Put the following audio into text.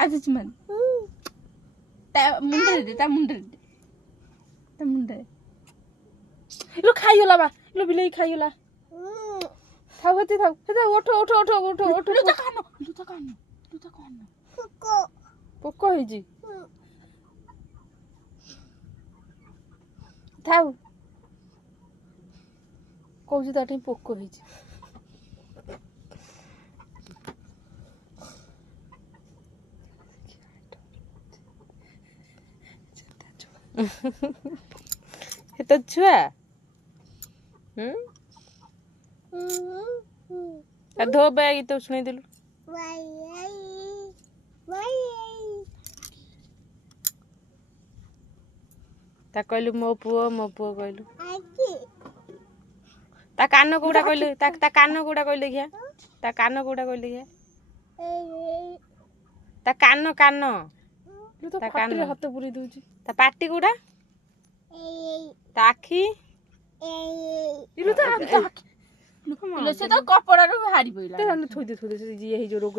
आज मन ता मुंडे लो खाइयोला बा लो बिलेई खाइयोला थाउ हेते ओठो लो ता कानो पोको हे जी थाउ कहू ताठी पोको हे जी हे तो छुआ धो बैग तो सुनी दिलु ता कहलु मो पुओ कहलु ता कान कोडा कहलु ता कान कोडा कहलु देखिया ता कान कोडा कहलु देखिया ता कान ता कान हाथ पुरी दोची ता पाटी कोडा ता आखी इलु ता आखी इलो से तो कपड़ा रो हारी पइला ते थोइ दे जे हे जो रोग